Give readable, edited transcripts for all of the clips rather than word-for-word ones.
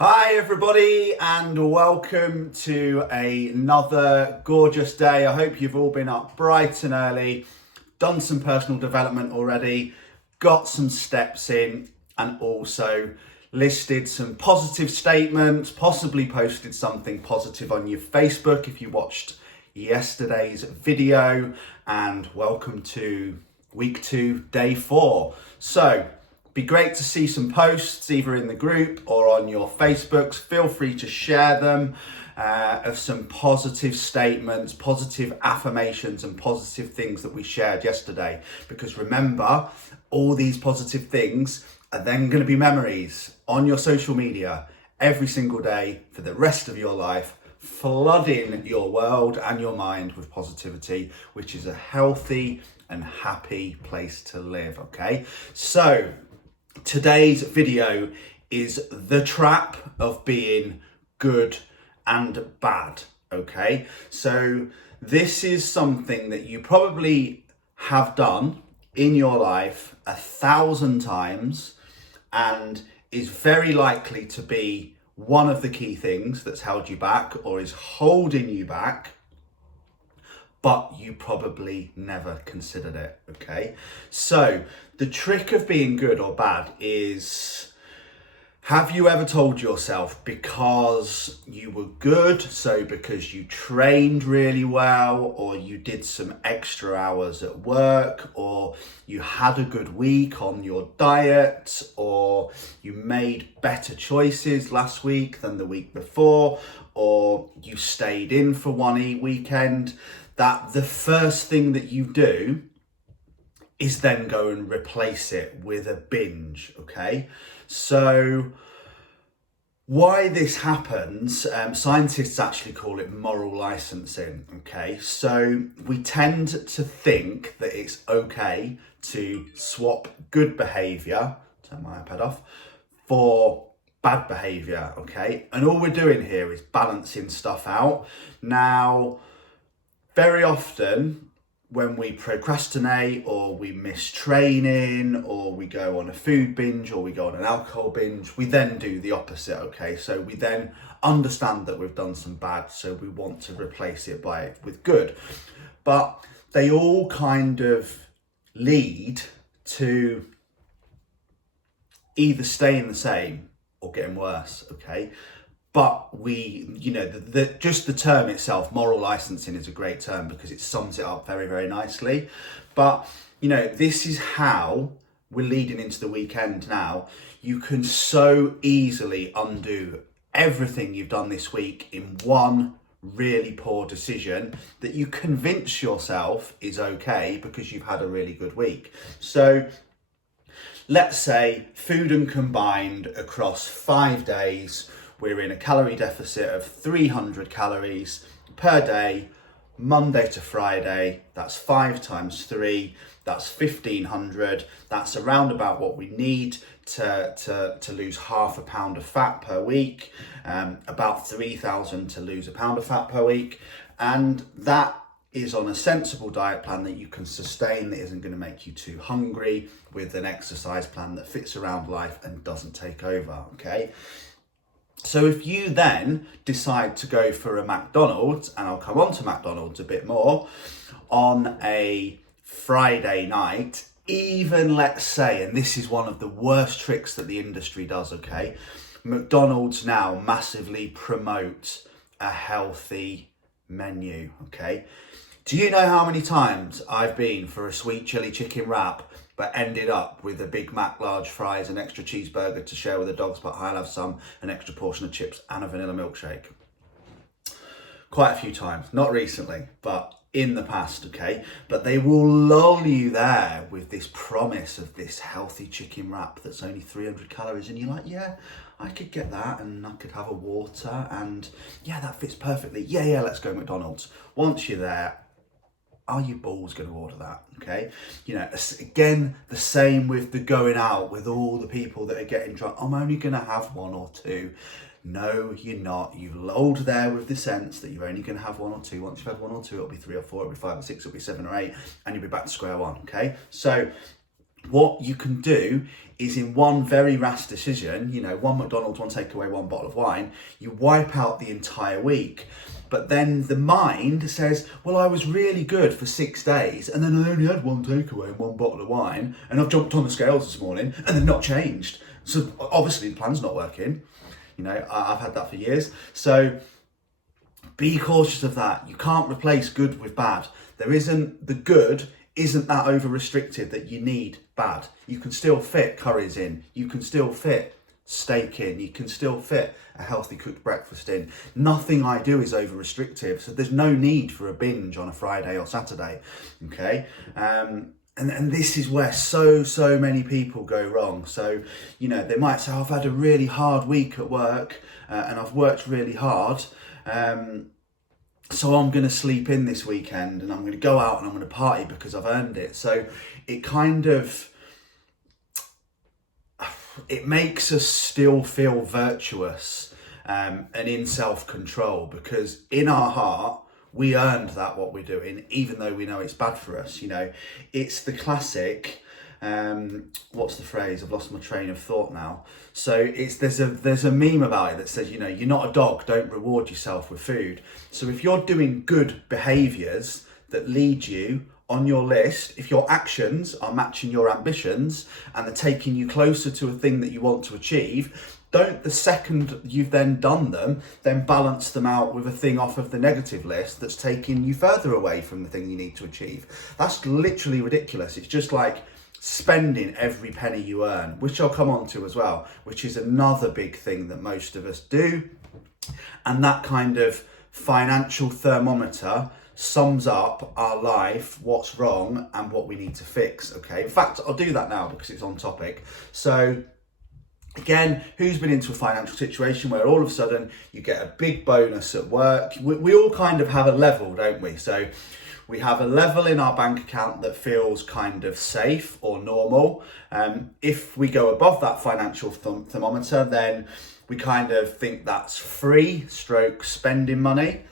Hi everybody and welcome to another gorgeous day. I hope you've all been up bright and early, done some personal development already, got some steps in and also listed some positive statements, possibly posted something positive on your Facebook if you watched yesterday's video, and welcome to week 2, day 4. So be great to see some posts either in the group or on your Facebooks. Feel free to share them of some positive statements, positive affirmations and positive things that we shared yesterday. Because remember, all these positive things are then going to be memories on your social media every single day for the rest of your life, flooding your world and your mind with positivity, which is a healthy and happy place to live, okay? So today's video is the trap of being good and bad, okay? So this is something that you probably have done in your life 1,000 times and is very likely to be one of the key things that's held you back or is holding you back, but you probably never considered it, okay? So the trick of being good or bad is, have you ever told yourself because you were good, so because you trained really well, or you did some extra hours at work, or you had a good week on your diet, or you made better choices last week than the week before, or you stayed in for one weekend, that the first thing that you do is then go and replace it with a binge, okay? So why this happens, scientists actually call it moral licensing, okay? So we tend to think that it's okay to swap good behaviour, turn my iPad off, for bad behaviour, okay? And all we're doing here is balancing stuff out. Now, very often when we procrastinate or we miss training or we go on a food binge or we go on an alcohol binge, we then do the opposite, okay? So we then understand that we've done some bad, so we want to replace it with good. But they all kind of lead to either staying the same or getting worse, okay? But we, just the term itself, moral licensing, is a great term because it sums it up very, very nicely. But, this is how we're leading into the weekend now. You can so easily undo everything you've done this week in one really poor decision that you convince yourself is okay because you've had a really good week. So let's say food and combined across 5 days, we're in a calorie deficit of 300 calories per day, Monday to Friday. That's 5 times 3, that's 1,500. That's around about what we need to lose half a pound of fat per week, about 3,000 to lose a pound of fat per week. And that is on a sensible diet plan that you can sustain, that isn't going to make you too hungry, with an exercise plan that fits around life and doesn't take over, okay? So if you then decide to go for a McDonald's, and I'll come on to McDonald's a bit more, on a Friday night, even let's say, and this is one of the worst tricks that the industry does, okay? McDonald's now massively promote a healthy menu, okay? Do you know how many times I've been for a sweet chili chicken wrap but ended up with a Big Mac, large fries, an extra cheeseburger to share with the dogs, but I'll have some, an extra portion of chips and a vanilla milkshake? Quite a few times, not recently, but in the past, okay? But they will lull you there with this promise of this healthy chicken wrap that's only 300 calories, and you're like, yeah, I could get that, and I could have a water, and yeah, that fits perfectly. Yeah, let's go McDonald's. Once you're there, are you balls going to order that, okay? Again, the same with the going out with all the people that are getting drunk. I'm only going to have 1 or 2. No, you're not. You've lulled there with the sense that you're only going to have 1 or 2. Once you've had 1 or 2, it'll be 3 or 4, it'll be 5 or 6, it'll be 7 or 8, and you'll be back to square one, okay? So what you can do is, in one very rash decision, one McDonald's, one takeaway, one bottle of wine, you wipe out the entire week. But then the mind says, well, I was really good for 6 days and then I only had one takeaway and one bottle of wine and I've jumped on the scales this morning and they've not changed. So obviously the plan's not working. I've had that for years. So be cautious of that. You can't replace good with bad. The good isn't that over restricted that you need bad. You can still fit curries in. You can still fit steak in. You can still fit a healthy cooked breakfast in. Nothing I do is over restrictive. So there's no need for a binge on a Friday or Saturday. Okay. And this is where so many people go wrong. So, they might say, I've had a really hard week at work and I've worked really hard. So I'm going to sleep in this weekend and I'm going to go out and I'm going to party because I've earned it. So it makes us still feel virtuous and in self-control, because in our heart, we earned what we're doing, even though we know it's bad for us. It's the classic, what's the phrase? I've lost my train of thought now. So there's a meme about it that says, you're not a dog, don't reward yourself with food. So if you're doing good behaviours that lead you on your list, if your actions are matching your ambitions and they're taking you closer to a thing that you want to achieve, don't, the second you've then done them, then balance them out with a thing off of the negative list that's taking you further away from the thing you need to achieve. That's literally ridiculous. It's just like spending every penny you earn, which I'll come on to as well, which is another big thing that most of us do. And that kind of financial thermometer sums up our life, what's wrong and what we need to fix. Okay, in fact, I'll do that now because it's on topic. So again, who's been into a financial situation where all of a sudden you get a big bonus at work? We all kind of have a level, don't we? So we have a level in our bank account that feels kind of safe or normal. If we go above that financial thermometer, then we kind of think that's free stroke spending money.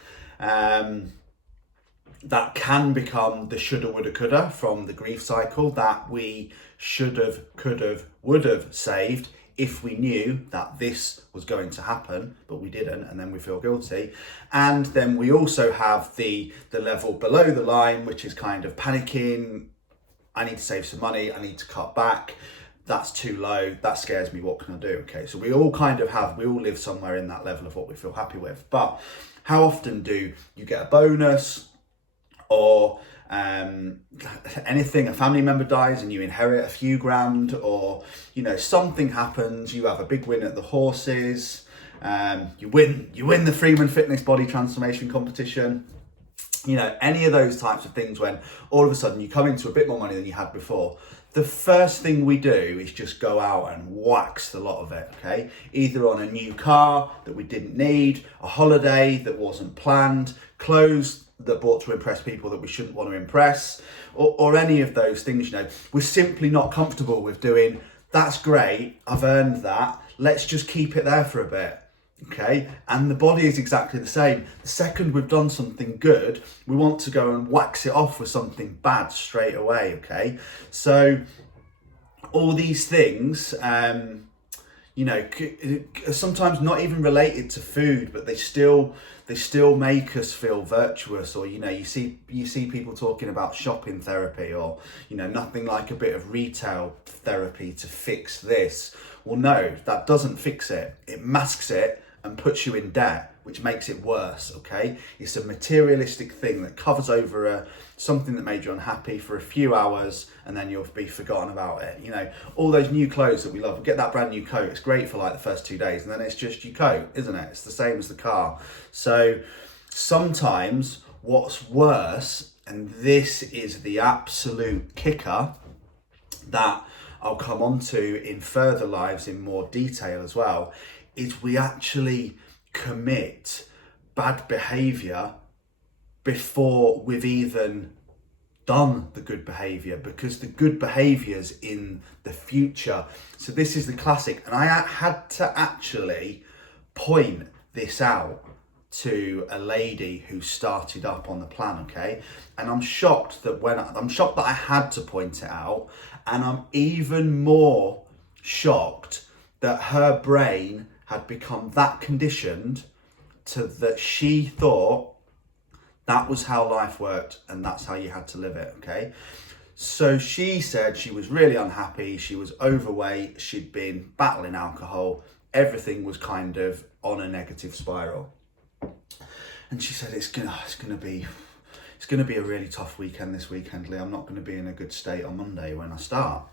That can become the shoulda, woulda, coulda from the grief cycle, that we should have, could have, would have saved if we knew that this was going to happen, but we didn't, and then we feel guilty. And then we also have the level below the line, which is kind of panicking. I need to save some money, I need to cut back. That's too low, that scares me, what can I do? Okay, so we all live somewhere in that level of what we feel happy with. But how often do you get a bonus or anything, a family member dies and you inherit a few grand, or something happens, you have a big win at the horses, you win the Freeman fitness body transformation competition, any of those types of things, when all of a sudden you come into a bit more money than you had before, the first thing we do is just go out and wax the lot of it. Okay, either on a new car that we didn't need, a holiday that wasn't planned, clothes that bought to impress people that we shouldn't want to impress, or any of those things. We're simply not comfortable with doing. That's great, I've earned that, let's just keep it there for a bit. Okay, and the body is exactly the same. The second we've done something good, we want to go and wax it off with something bad straight away. Okay, so all these things, sometimes not even related to food, but they still make us feel virtuous. Or you see people talking about shopping therapy, or nothing like a bit of retail therapy to fix this. Well, no, that doesn't fix it. It masks it and puts you in debt, which makes it worse. Okay, it's a materialistic thing that covers over something that made you unhappy for a few hours, and then you'll be forgotten about it. All those new clothes that we love, we get that brand new coat, it's great for like the first 2 days, and then it's just your coat, isn't it? It's the same as the car. So sometimes what's worse, and this is the absolute kicker that I'll come on to in further lives in more detail as well, is we actually commit bad behaviour before we've even done the good behaviour, because the good behaviour's in the future. So this is the classic, and I had to actually point this out to a lady who started up on the plan. Okay, and I'm shocked that I had to point it out, And I'm even more shocked that her brain had become that conditioned to that she thought that was how life worked and that's how you had to live it, okay? So she said she was really unhappy, she was overweight, she'd been battling alcohol, everything was kind of on a negative spiral. And she said, it's gonna be a really tough weekend this weekend, Lee. I'm not gonna be in a good state on Monday when I start.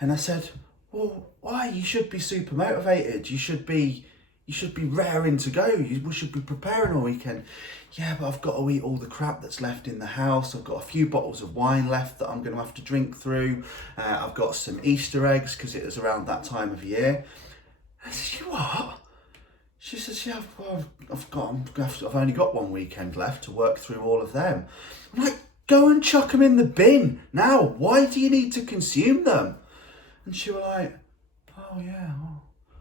And I said, well, why? You should be super motivated. You should be raring to go. We should be preparing all weekend. Yeah, but I've got to eat all the crap that's left in the house. I've got a few bottles of wine left that I'm going to have to drink through. I've got some Easter eggs because it was around that time of year. I said, what? She says, yeah, I've only got one weekend left to work through all of them. I'm like, go and chuck them in the bin now. Why do you need to consume them? And she was like, oh yeah,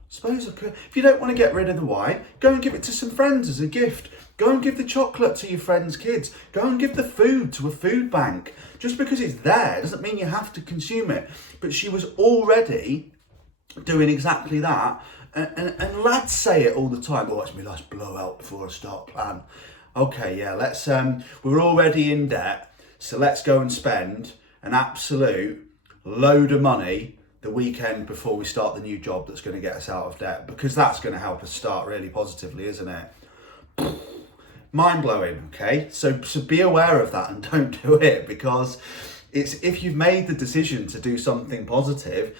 suppose I could. If you don't want to get rid of the wine, go and give it to some friends as a gift. Go and give the chocolate to your friends' kids. Go and give the food to a food bank. Just because it's there doesn't mean you have to consume it. But she was already doing exactly that. And lads say it all the time. Oh, it's my last blowout before I start plan. Okay, yeah, let's. We're already in debt, so let's go and spend an absolute load of money the weekend before we start the new job that's going to get us out of debt, because that's going to help us start really positively, isn't it? Mind blowing. Okay, so be aware of that and don't do it, because it's, if you've made the decision to do something positive,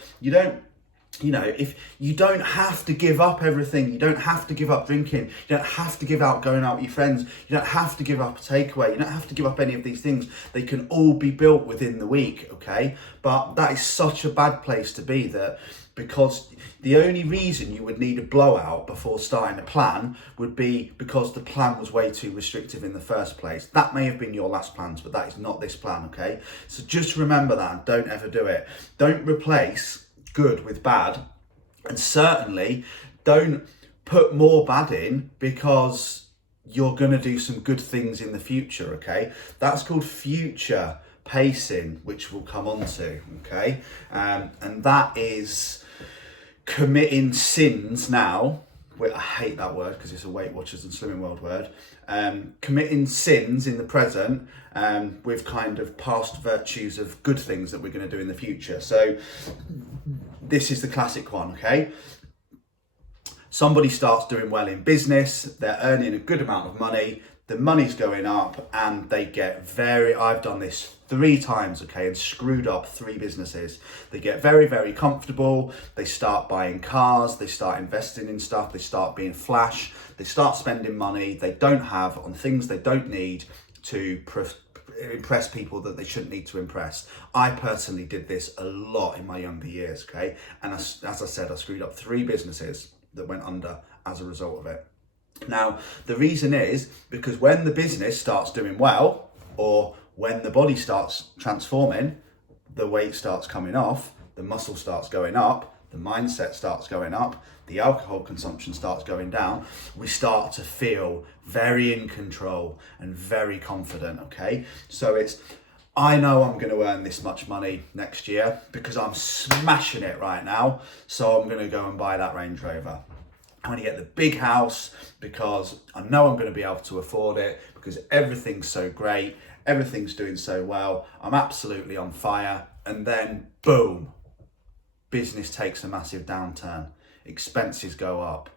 if you don't have to give up everything, you don't have to give up drinking, you don't have to give up going out with your friends, you don't have to give up a takeaway, you don't have to give up any of these things. They can all be built within the week, okay? But that is such a bad place to be, that because the only reason you would need a blowout before starting a plan would be because the plan was way too restrictive in the first place. That may have been your last plans, but that is not this plan, okay? So just remember that and don't ever do it. Don't replace good with bad, and certainly don't put more bad in because you're going to do some good things in the future, okay? That's called future pacing, which we'll come on to, okay? And that is committing sins now. I hate that word because it's a Weight Watchers and Slimming World word. Committing sins in the present with kind of past virtues of good things that we're going to do in the future. So this is the classic one, okay? Somebody starts doing well in business, they're earning a good amount of money, the money's going up, and they get I've done this 3 times, okay, and screwed up 3 businesses. They get very, very comfortable, they start buying cars, they start investing in stuff, they start being flash, they start spending money they don't have on things they don't need to impress people that they shouldn't need to impress. I personally did this a lot in my younger years, okay? And as I said, I screwed up 3 businesses that went under as a result of it. Now, the reason is because when the business starts doing well, or when the body starts transforming, the weight starts coming off, the muscle starts going up, the mindset starts going up, the alcohol consumption starts going down, we start to feel very in control and very confident, okay? So it's, I know I'm going to earn this much money next year because I'm smashing it right now, so I'm going to go and buy that Range Rover. I'm going to get the big house because I know I'm going to be able to afford it, because everything's so great, everything's doing so well, I'm absolutely on fire. And then boom, business takes a massive downturn, expenses go up,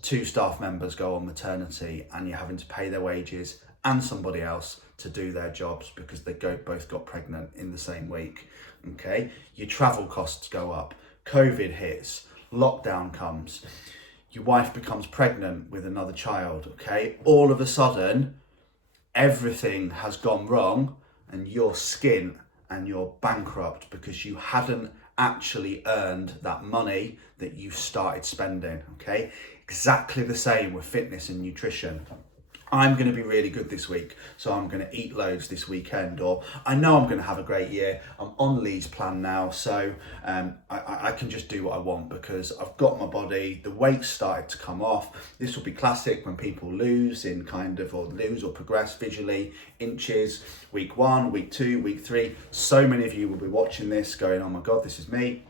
2 staff members go on maternity, and you're having to pay their wages and somebody else to do their jobs because they both got pregnant in the same week, okay? Your travel costs go up, COVID hits, lockdown comes, your wife becomes pregnant with another child, okay? All of a sudden, everything has gone wrong and you're skint and you're bankrupt because you hadn't actually earned that money that you started spending, okay? Exactly the same with fitness and nutrition. I'm going to be really good this week, so I'm going to eat loads this weekend, or I know I'm going to have a great year. I'm on Lee's plan now, so I can just do what I want because I've got my body. The weight's started to come off. This will be classic when people lose or progress visually, inches, week 1, week 2, week 3. So many of you will be watching this going, oh my God, this is me.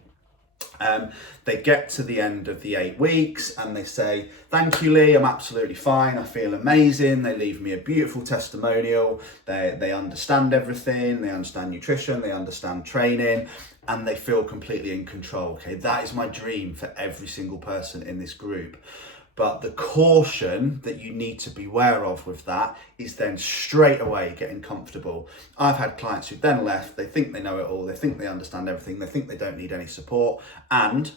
They get to the end of the 8 weeks and they say, thank you, Lee, I'm absolutely fine, I feel amazing. They leave me a beautiful testimonial. They understand everything, they understand nutrition, they understand training, and they feel completely in control. Okay, that is my dream for every single person in this group. But the caution that you need to be aware of with that is then straight away getting comfortable. I've had clients who then left, they think they know it all, they think they understand everything, they think they don't need any support, and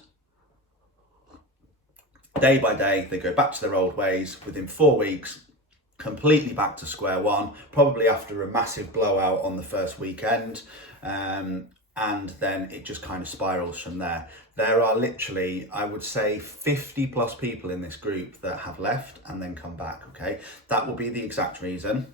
day by day, they go back to their old ways. Within 4 weeks, completely back to square one, probably after a massive blowout on the first weekend. And then it just kind of spirals from there. There are literally, I would say, 50 plus people in this group that have left and then come back, okay? That will be the exact reason.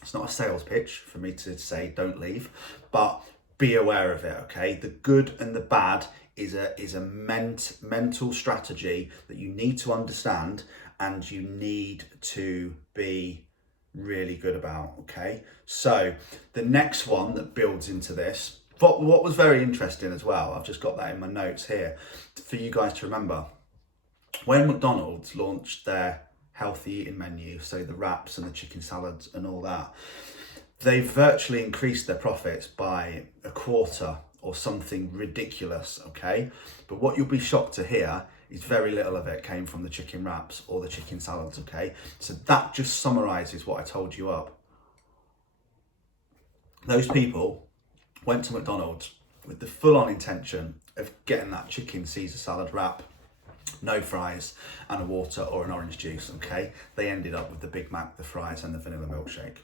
It's not a sales pitch for me to say don't leave, but be aware of it, okay? The good and the bad is a mental strategy that you need to understand and you need to be really good about, okay? So the next one that builds into this, what was very interesting as well, I've just got that in my notes here for you guys to remember. When McDonald's launched their healthy eating menu, so the wraps and the chicken salads and all that, they virtually increased their profits by a quarter or something ridiculous, okay? But what you'll be shocked to hear is very little of it came from the chicken wraps or the chicken salads, okay? So that just summarizes what I told you up. Those people went to McDonald's with the full-on intention of getting that chicken Caesar salad wrap, no fries, and a water or an orange juice, okay? They ended up with the Big Mac, the fries, and the vanilla milkshake.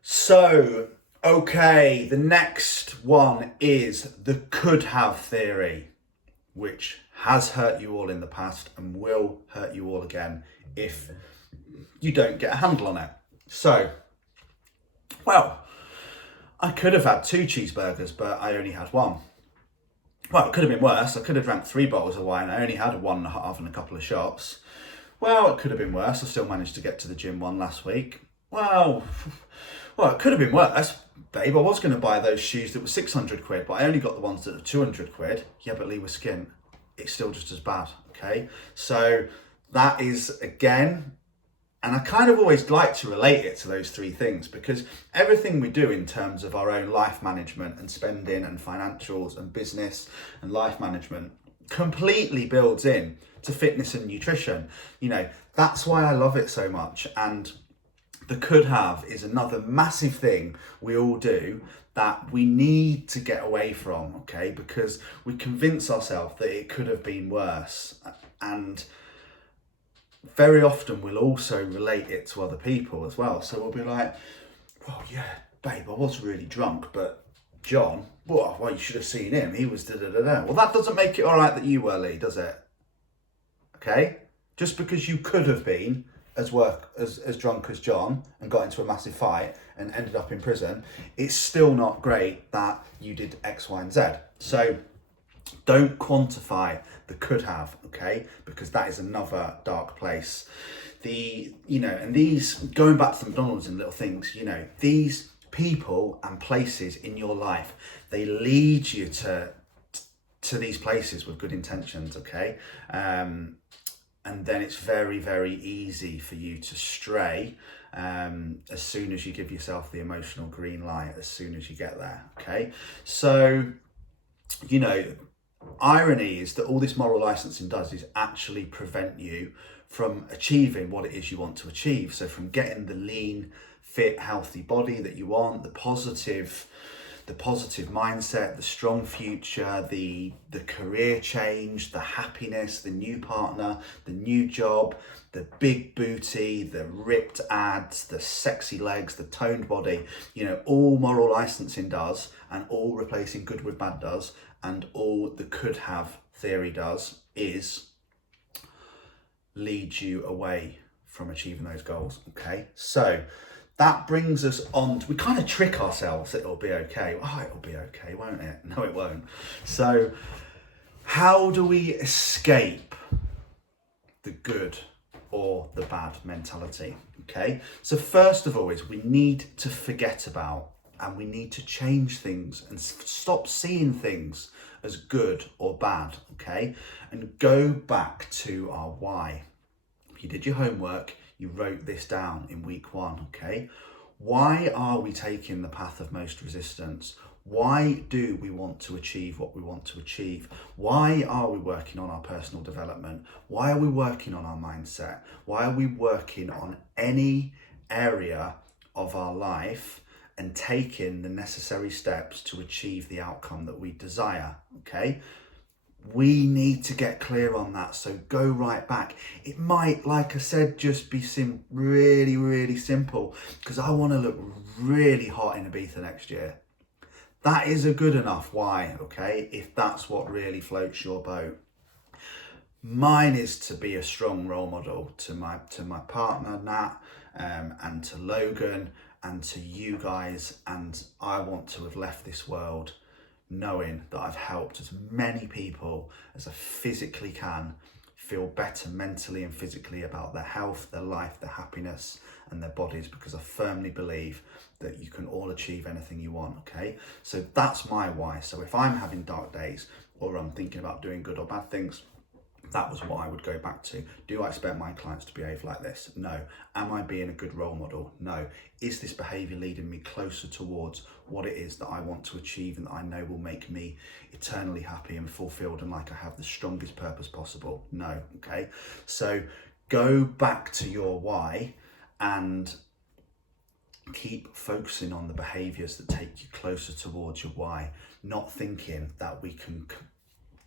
So, okay, the next one is the could have theory, which has hurt you all in the past and will hurt you all again if you don't get a handle on it. So, well, I could have had 2 cheeseburgers, but I only had 1. Well, it could have been worse. I could have drank 3 bottles of wine. I only had 1.5 and a couple of shots. Well, it could have been worse. I still managed to get to the gym 1 last week. Well, it could have been worse. Babe, I was going to buy those shoes that were 600 quid, but I only got the ones that are 200 quid. Yeah, but Lee was skint. It's still just as bad, okay? So that is, again, and I kind of always like to relate it to those 3 things because everything we do in terms of our own life management and spending and financials and business and life management completely builds in to fitness and nutrition. You know, that's why I love it so much. And the could have is another massive thing we all do that we need to get away from, okay? Because we convince ourselves that it could have been worse. And very often we'll also relate it to other people as well. So we'll be like, well, yeah, babe, I was really drunk, but John, well, you should have seen him. He was da-da-da-da. Well, that doesn't make it all right that you were, Lee, does it? Okay? Just because you could have been as drunk as John and got into a massive fight and ended up in prison, it's still not great that you did X, Y, and Z. So don't quantify the could have, okay? Because that is another dark place. And these, going back to the McDonald's and little things, these people and places in your life, they lead you to these places with good intentions, okay? And then it's very, very easy for you to stray as soon as you give yourself the emotional green light, as soon as you get there, okay? So, irony is that all this moral licensing does is actually prevent you from achieving what it is you want to achieve. So from getting the lean, fit, healthy body that you want, the positive mindset, the strong future, the career change, the happiness, the new partner, the new job, the big booty, the ripped abs, the sexy legs, the toned body, all moral licensing does, and all replacing good with bad does, and all the could have theory does is lead you away from achieving those goals. Okay, so that brings us on we kind of trick ourselves that it'll be okay. Oh, it'll be okay, won't it? No, it won't. So how do we escape the good or the bad mentality? Okay, so first of all is we need to forget about, and we need to change things and stop seeing things as good or bad. Okay, and go back to our why. If you did your homework, you wrote this down in week 1. Okay, why are we taking the path of most resistance? Why do we want to achieve what we want to achieve? Why are we working on our personal development? Why are we working on our mindset? Why are we working on any area of our life and taking the necessary steps to achieve the outcome that we desire? Okay, we need to get clear on that. So go right back. It might, like I said, just be really, really simple, because I want to look really hot in Ibiza next year. That is a good enough why, okay, if that's what really floats your boat. Mine is to be a strong role model to my partner, Nat, and to Logan, and to you guys. And I want to have left this world knowing that I've helped as many people as I physically can feel better mentally and physically about their health, their life, their happiness, and their bodies, because I firmly believe that you can all achieve anything you want. Okay, so that's my why. So if I'm having dark days, or I'm thinking about doing good or bad things, that was what I would go back to. Do I expect my clients to behave like this? No. Am I being a good role model? No. Is this behaviour leading me closer towards what it is that I want to achieve and that I know will make me eternally happy and fulfilled and like I have the strongest purpose possible? No. Okay, so go back to your why and keep focusing on the behaviours that take you closer towards your why, not thinking that we can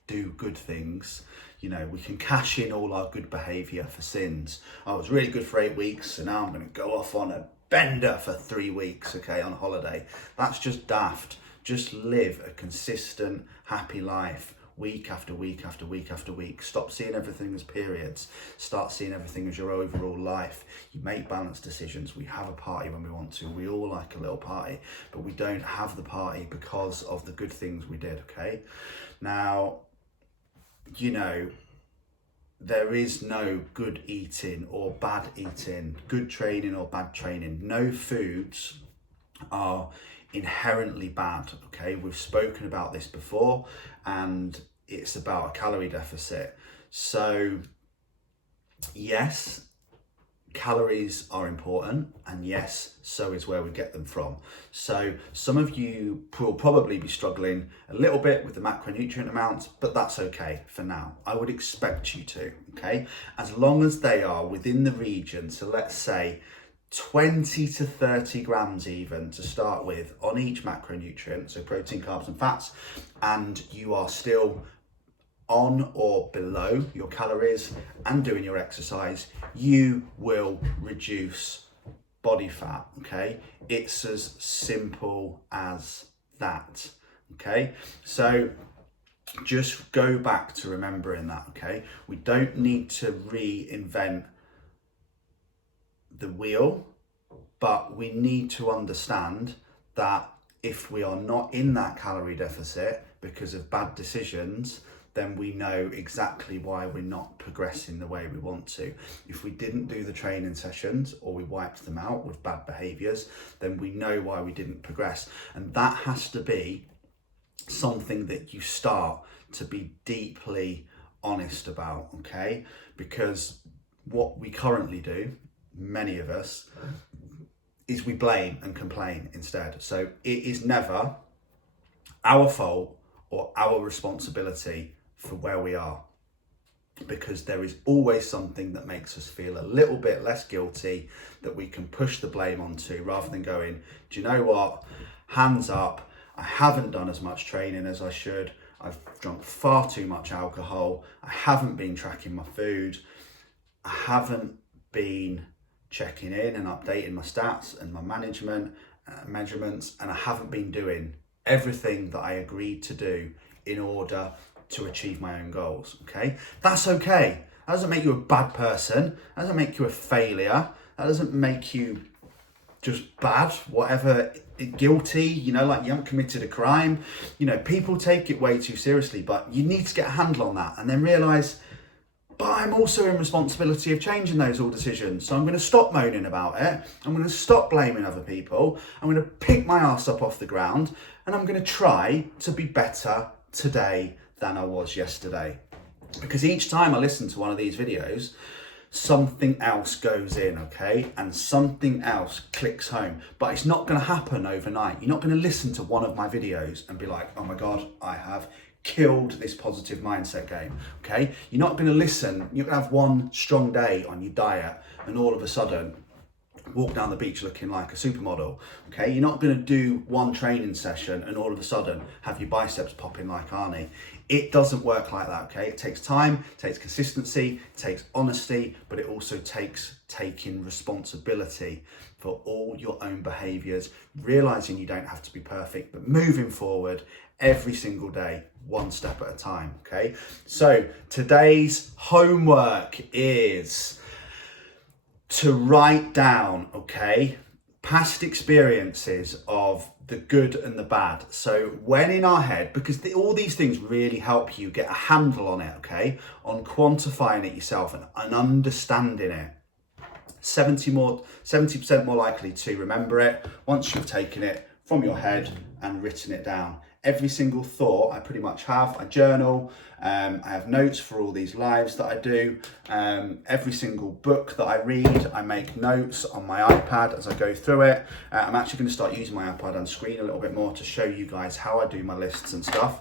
do good things. You know, we can cash in all our good behaviour for sins. I was really good for 8 weeks, so now I'm going to go off on a bender for 3 weeks, okay, on holiday. That's just daft. Just live a consistent, happy life, week after week after week after week. Stop seeing everything as periods. Start seeing everything as your overall life. You make balanced decisions. We have a party when we want to. We all like a little party, but we don't have the party because of the good things we did, okay? Now, you know, there is no good eating or bad eating, good training or bad training. No foods are inherently bad, okay? We've spoken about this before, and it's about a calorie deficit. So yes, calories are important, and yes, so is where we get them from. So some of you will probably be struggling a little bit with the macronutrient amounts, but that's okay for now. I would expect you to, okay? As long as they are within the region, so let's say 20 to 30 grams even to start with on each macronutrient, so protein, carbs and fats, and you are still on or below your calories and doing your exercise, you will reduce body fat, okay? It's as simple as that, okay? So just go back to remembering that, okay? We don't need to reinvent the wheel, but we need to understand that if we are not in that calorie deficit because of bad decisions, then we know exactly why we're not progressing the way we want to. If we didn't do the training sessions or we wiped them out with bad behaviours, then we know why we didn't progress. And that has to be something that you start to be deeply honest about, okay? Because what we currently do, many of us, is we blame and complain instead. So it is never our fault or our responsibility for where we are, because there is always something that makes us feel a little bit less guilty that we can push the blame onto, rather than going, do you know what, hands up, I haven't done as much training as I should, I've drunk far too much alcohol, I haven't been tracking my food, I haven't been checking in and updating my stats and my measurements, and I haven't been doing everything that I agreed to do in order to achieve my own goals, okay? That's okay. That doesn't make you a bad person. That doesn't make you a failure. That doesn't make you just bad, whatever, guilty, you know, like you haven't committed a crime. You know, people take it way too seriously, but you need to get a handle on that and then realise, but I'm also in responsibility of changing those all decisions. So I'm going to stop moaning about it. I'm going to stop blaming other people. I'm going to pick my ass up off the ground and I'm going to try to be better today than I was yesterday. Because each time I listen to one of these videos, something else goes in, okay? And something else clicks home. But it's not going to happen overnight. You're not going to listen to one of my videos and be like, oh my God, I have killed this positive mindset game, okay? You're not going to listen. You're going to have one strong day on your diet and all of a sudden walk down the beach looking like a supermodel, okay? You're not going to do one training session and all of a sudden have your biceps popping like Arnie. It doesn't work like that, okay? It takes time, it takes consistency, it takes honesty, but it also takes taking responsibility for all your own behaviors, realizing you don't have to be perfect, but moving forward every single day, one step at a time, okay? So today's homework is to write down, okay, past experiences of the good and the bad. So when in our head, because all these things really help you get a handle on it, okay, on quantifying it yourself and understanding it. 70% more likely to remember it once you've taken it from your head and written it down. Every single thought I pretty much have. I journal, I have notes for all these lives that I do. Every single book that I read, I make notes on my iPad as I go through it. I'm actually going to start using my iPad on screen a little bit more to show you guys how I do my lists and stuff.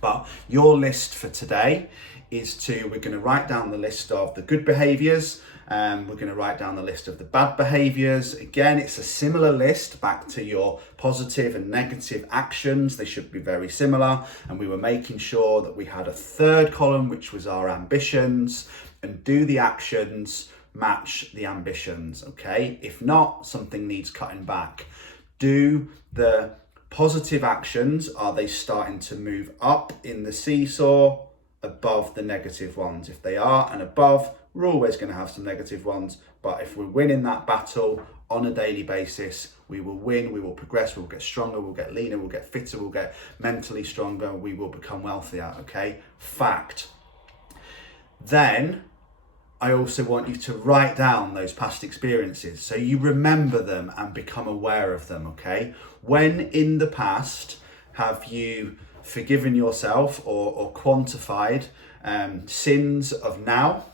But your list for today is we're going to write down the list of the good behaviors. We're going to write down the list of the bad behaviors. Again, it's a similar list back to your positive and negative actions. They should be very similar. And we were making sure that we had a third column, which was our ambitions, and do the actions match the ambitions, okay? If not, something needs cutting back. Do the positive actions, are they starting to move up in the seesaw above the negative ones? If they are and above, we're always going to have some negative ones, but if we're winning that battle on a daily basis, we will win, we will progress, we'll get stronger, we'll get leaner, we'll get fitter, we'll get mentally stronger, we will become wealthier, okay? Fact. Then I also want you to write down those past experiences so you remember them and become aware of them, okay? When in the past have you forgiven yourself or quantified sins of now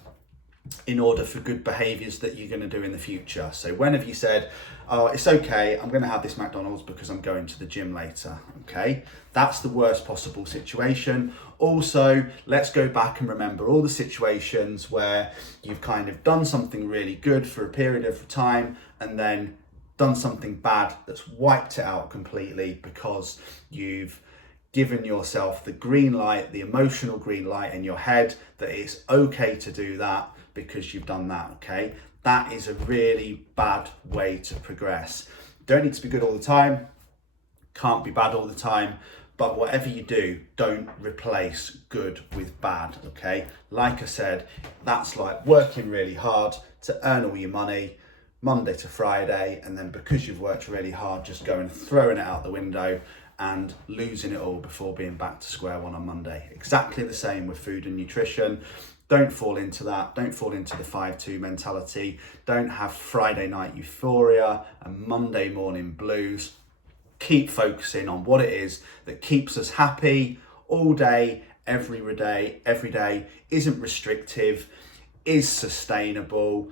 in order for good behaviors that you're going to do in the future? So when have you said, oh, it's okay, I'm going to have this McDonald's because I'm going to the gym later, okay? That's the worst possible situation. Also, let's go back and remember all the situations where you've kind of done something really good for a period of time and then done something bad that's wiped it out completely because you've given yourself the green light, the emotional green light in your head that it's okay to do that because you've done that, okay? That is a really bad way to progress. Don't need to be good all the time, can't be bad all the time, but whatever you do, don't replace good with bad, okay? Like I said, that's like working really hard to earn all your money Monday to Friday, and then because you've worked really hard, just going throwing it out the window and losing it all before being back to square one on Monday. Exactly the same with food and nutrition. Don't fall into that. Don't fall into the 5-2 mentality. Don't have Friday night euphoria and Monday morning blues. Keep focusing on what it is that keeps us happy all day, every day, isn't restrictive, is sustainable,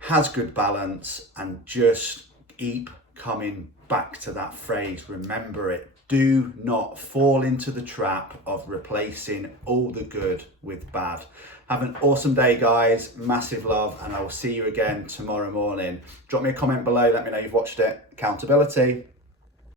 has good balance, and just keep coming back to that phrase. Remember it. Do not fall into the trap of replacing all the good with bad. Have an awesome day, guys. Massive love, and I will see you again tomorrow morning. Drop me a comment below. Let me know you've watched it. Accountability.